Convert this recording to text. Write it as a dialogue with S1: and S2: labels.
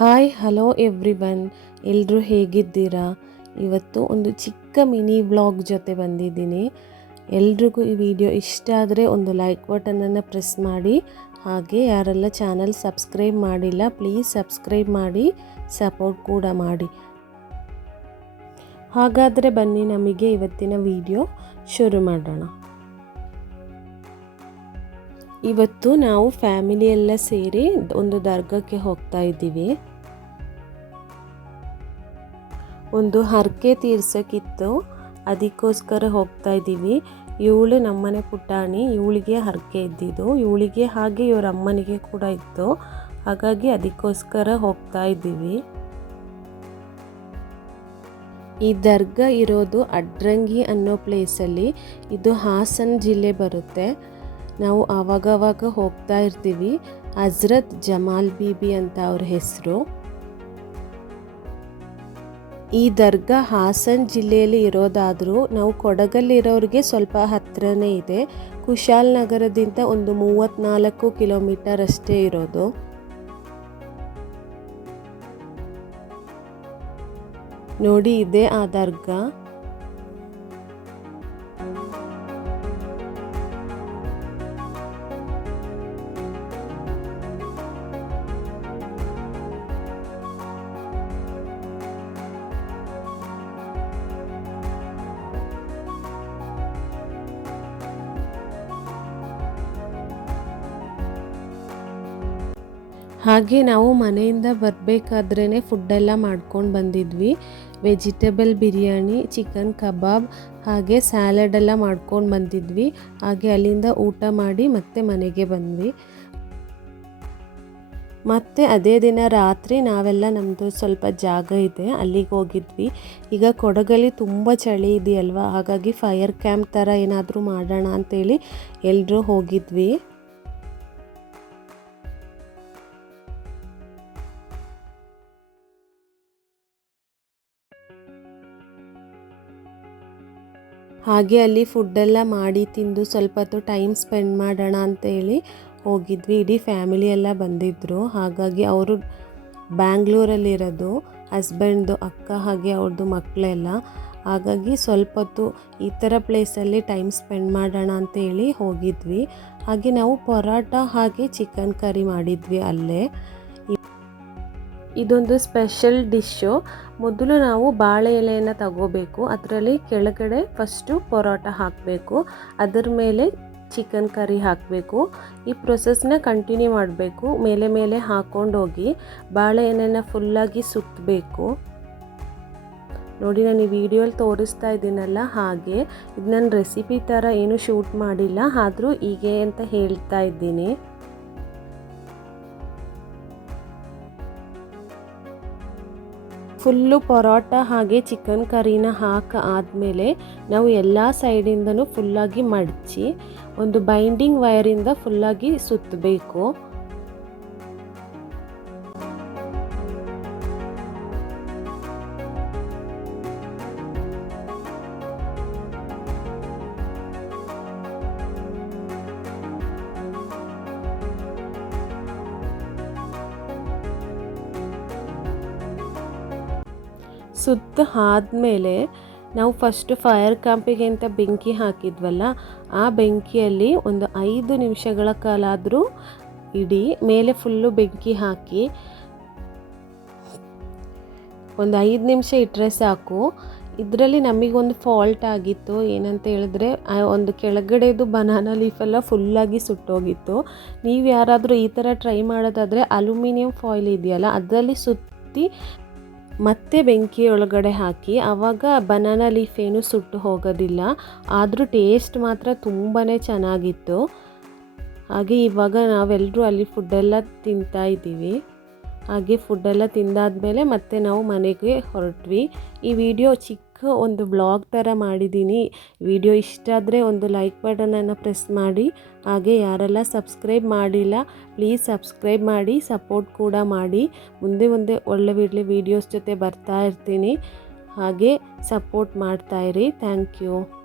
S1: Hi, hello every one ಎಲ್ಲರೂ ಹೇಗಿದ್ದೀರಾ? ಇವತ್ತು ಒಂದು ಚಿಕ್ಕ ಮಿನಿ ವ್ಲಾಗ್ ಜೊತೆ ಬಂದಿದ್ದೀನಿ. ಎಲ್ರಿಗೂ ಈ ವಿಡಿಯೋ ಇಷ್ಟ ಆದರೆ ಒಂದು ಲೈಕ್ ಬಟನನ್ನು ಪ್ರೆಸ್ ಮಾಡಿ. ಹಾಗೆ ಯಾರೆಲ್ಲ ಚಾನಲ್ ಸಬ್ಸ್ಕ್ರೈಬ್ ಮಾಡಿಲ್ಲ, ಪ್ಲೀಸ್ ಸಬ್ಸ್ಕ್ರೈಬ್ ಮಾಡಿ, ಸಪೋರ್ಟ್ ಕೂಡ ಮಾಡಿ. ಹಾಗಾದರೆ ಬನ್ನಿ ನಮಗೆ ಇವತ್ತಿನ ವಿಡಿಯೋ ಶುರು ಮಾಡೋಣ. ಇವತ್ತು ನಾವು ಫ್ಯಾಮಿಲಿ ಎಲ್ಲ ಸೇರಿ ಒಂದು ದರ್ಗಕ್ಕೆ ಹೋಗ್ತಾ ಇದ್ದೀವಿ. ಒಂದು ಹರಕೆ ತೀರ್ಸೋಕ್ಕಿತ್ತು. ಅದಕ್ಕೋಸ್ಕರ ಹೋಗ್ತಾ ಇದ್ದೀವಿ. ಇವಳು ನಮ್ಮನೆ ಪುಟಾಣಿ, ಇವಳಿಗೆ ಹರಕೆ ಇದ್ದಿದ್ದು. ಇವಳಿಗೆ ಹಾಗೆ ಇವರ ಅಮ್ಮನಿಗೆ ಕೂಡ ಇತ್ತು. ಹಾಗಾಗಿ ಅದಕ್ಕೋಸ್ಕರ ಹೋಗ್ತಾ ಇದ್ದೀವಿ. ಈ ದರ್ಗಾ ಇರೋದು ಅಡ್ರಂಗಿ ಅನ್ನೋ ಪ್ಲೇಸಲ್ಲಿ ಇದು ಹಾಸನ ಜಿಲ್ಲೆ ಬರುತ್ತೆ. ನಾವು ಆವಾಗವಾಗ ಹೋಗ್ತಾ ಇರ್ತೀವಿ. ಅಜ್ರತ್ ಜಮಾಲ್ ಬೀಬಿ ಅಂತ ಅವ್ರ ಹೆಸರು. ಈ ದರ್ಗಾ ಹಾಸನ್ ಜಿಲ್ಲೆಯಲ್ಲಿ ಇರೋದಾದರೂ ನಾವು ಕೊಡಗಲ್ಲಿರೋರಿಗೆ ಸ್ವಲ್ಪ ಹತ್ತಿರನೇ ಇದೆ. ಕುಶಾಲ್ ನಗರದಿಂದ ಒಂದು ಮೂವತ್ತ್ನಾಲ್ಕು ಕಿಲೋಮೀಟರ್ ಅಷ್ಟೇ ಇರೋದು. ನೋಡಿ, ಇದೆ ಆ ದರ್ಗಾ. ಹಾಗೆ ನಾವು ಮನೆಯಿಂದ ಬರಬೇಕಾದ್ರೇ ಫುಡ್ಡೆಲ್ಲ ಮಾಡ್ಕೊಂಡು ಬಂದಿದ್ವಿ. ವೆಜಿಟೇಬಲ್ ಬಿರಿಯಾನಿ, ಚಿಕನ್ ಕಬಾಬ್ ಹಾಗೆ ಸ್ಯಾಲಡೆಲ್ಲ ಮಾಡ್ಕೊಂಡು ಬಂದಿದ್ವಿ. ಹಾಗೆ ಅಲ್ಲಿಂದ ಊಟ ಮಾಡಿ ಮತ್ತೆ ಮನೆಗೆ ಬಂದ್ವಿ. ಮತ್ತು ಅದೇ ದಿನ ರಾತ್ರಿ ನಾವೆಲ್ಲ ನಮ್ಮದು ಸ್ವಲ್ಪ ಜಾಗ ಇದೆ, ಅಲ್ಲಿಗೆ ಹೋಗಿದ್ವಿ. ಈಗ ಕೊಡಗಲ್ಲಿ ತುಂಬ ಚಳಿ ಇದೆಯಲ್ವ? ಹಾಗಾಗಿ ಫೈರ್ ಕ್ಯಾಂಪ್ ಥರ ಏನಾದರೂ ಮಾಡೋಣ ಅಂತೇಳಿ ಎಲ್ಲರೂ ಹೋಗಿದ್ವಿ. ಹಾಗೆ ಅಲ್ಲಿ ಫುಡ್ಡೆಲ್ಲ ಮಾಡಿ ತಿಂದು ಸ್ವಲ್ಪ ಹೊತ್ತು ಟೈಮ್ ಸ್ಪೆಂಡ್ ಮಾಡೋಣ ಅಂತೇಳಿ ಹೋಗಿದ್ವಿ. ಇಡೀ ಫ್ಯಾಮಿಲಿ ಎಲ್ಲ ಬಂದಿದ್ದರು ಹಾಗಾಗಿ ಅವರು ಬ್ಯಾಂಗ್ಳೂರಲ್ಲಿರೋದು, ಹಸ್ಬೆಂಡ್ದು ಅಕ್ಕ ಹಾಗೆ ಅವ್ರದ್ದು ಮಕ್ಕಳೆಲ್ಲ. ಹಾಗಾಗಿ ಸ್ವಲ್ಪ ಹೊತ್ತು ಈ ಥರ ಪ್ಲೇಸಲ್ಲಿ ಟೈಮ್ ಸ್ಪೆಂಡ್ ಮಾಡೋಣ ಅಂತೇಳಿ ಹೋಗಿದ್ವಿ. ಹಾಗೆ ನಾವು ಪರೋಟ ಹಾಗೆ ಚಿಕನ್ ಕರಿ ಮಾಡಿದ್ವಿ ಅಲ್ಲೇ. ಇದೊಂದು ಸ್ಪೆಷಲ್ ಡಿಶ್ಶು ಮೊದಲು ನಾವು ಬಾಳೆ ಎಲೆಯನ್ನು ತಗೋಬೇಕು. ಅದರಲ್ಲಿ ಕೆಳಗಡೆ ಫಸ್ಟು ಪರೋಟ ಹಾಕಬೇಕು. ಅದರ ಮೇಲೆ ಚಿಕನ್ ಕರಿ ಹಾಕಬೇಕು. ಈ ಪ್ರೊಸೆಸ್ನ ಕಂಟಿನ್ಯೂ ಮಾಡಬೇಕು. ಮೇಲೆ ಮೇಲೆ ಹಾಕ್ಕೊಂಡೋಗಿ ಬಾಳೆ ಎಲೆನ ಫುಲ್ಲಾಗಿ ಸುತ್ತಬೇಕು ನೋಡಿ, ನಾನು ಈ ವಿಡಿಯೋಲಿ ತೋರಿಸ್ತಾ ಇದ್ದೀನಲ್ಲ ಹಾಗೆ. ಇದು ನನ್ನ ರೆಸಿಪಿ ಥರ ಏನು ಶೂಟ್ ಮಾಡಿಲ್ಲ. ಆದರೂ ಹೀಗೆ ಅಂತ ಹೇಳ್ತಾ ಇದ್ದೀನಿ. ಫುಲ್ಲು ಪರೋಟ ಹಾಗೆ ಚಿಕನ್ ಕರಿನ ಹಾಕಿ ಆದಮೇಲೆ ನಾವು ಎಲ್ಲ ಸೈಡಿಂದನೂ ಫುಲ್ಲಾಗಿ ಮಡಚಿ, ಒಂದು ಬೈಂಡಿಂಗ್ ವಯರಿಂದ ಫುಲ್ಲಾಗಿ ಸುತ್ತಬೇಕು ಸುತ್ತ ಆದಮೇಲೆ ನಾವು ಫಸ್ಟು ಫೈರ್ ಕ್ಯಾಂಪಿಗೆ ಅಂತ ಬೆಂಕಿ ಹಾಕಿದ್ವಲ್ಲ, ಆ ಬೆಂಕಿಯಲ್ಲಿ ಒಂದು ಐದು ನಿಮಿಷಗಳ ಕಾಲ ಆದರೂ ಇಡೀ, ಮೇಲೆ ಫುಲ್ಲು ಬೆಂಕಿ ಹಾಕಿ ಒಂದು ಐದು ನಿಮಿಷ ಇಟ್ಟರೆ ಸಾಕು. ಇದರಲ್ಲಿ ನಮಗೊಂದು ಫಾಲ್ಟ್ ಆಗಿತ್ತು. ಏನಂತ ಹೇಳಿದ್ರೆ ಒಂದು ಕೆಳಗಡೆದು ಬನಾನಾ ಲೀಫೆಲ್ಲ ಫುಲ್ಲಾಗಿ ಸುಟ್ಟೋಗಿತ್ತು. ನೀವು ಯಾರಾದರೂ ಈ ಥರ ಟ್ರೈ ಮಾಡೋದಾದರೆ ಅಲ್ಯೂಮಿನಿಯಂ ಫಾಯಿಲ್ ಇದೆಯಲ್ಲ, ಅದರಲ್ಲಿ ಸುತ್ತಿ ಮತ್ತೆ ಬೆಂಕಿ ಒಳಗಡೆ ಹಾಕಿ ಆವಾಗ ಬನಾನಾ ಲೀಫ್ ಏನು ಸುಟ್ಟು ಹೋಗೋದಿಲ್ಲ. ಆದರೂ ಟೇಸ್ಟ್ ಮಾತ್ರ ತುಂಬಾ ಚೆನ್ನಾಗಿತ್ತು. ಹಾಗೆ ಇವಾಗ ನಾವೆಲ್ಲರೂ ಅಲ್ಲಿ ಫುಡ್ಡೆಲ್ಲ ತಿಂತಾ ಇದ್ದೀವಿ. ಹಾಗೆ ಫುಡ್ಡೆಲ್ಲ ತಿಂದಾದ್ಮೇಲೆ ಮತ್ತೆ ನಾವು ಮನೆಗೆ ಹೊರಟ್ವಿ. ಈ ವಿಡಿಯೋ ಒಂದು ಬ್ಲಾಗ್ ಥರ ಮಾಡಿದ್ದೀನಿ. ವಿಡಿಯೋ ಇಷ್ಟ ಆದರೆ ಒಂದು ಲೈಕ್ ಬಟನನ್ನು ಪ್ರೆಸ್ ಮಾಡಿ. ಹಾಗೆ ಯಾರೆಲ್ಲ ಸಬ್ಸ್ಕ್ರೈಬ್ ಮಾಡಿಲ್ಲ, ಪ್ಲೀಸ್ ಸಬ್ಸ್ಕ್ರೈಬ್ ಮಾಡಿ, ಸಪೋರ್ಟ್ ಕೂಡ ಮಾಡಿ. ಮುಂದೆ ಮುಂದೆ ಒಳ್ಳೆ ಒಳ್ಳೆ ವೀಡಿಯೋಸ್ ಜೊತೆ ಬರ್ತಾ ಇರ್ತೀನಿ. ಹಾಗೆ ಸಪೋರ್ಟ್ ಮಾಡ್ತಾಯಿರಿ ಥ್ಯಾಂಕ್ ಯು.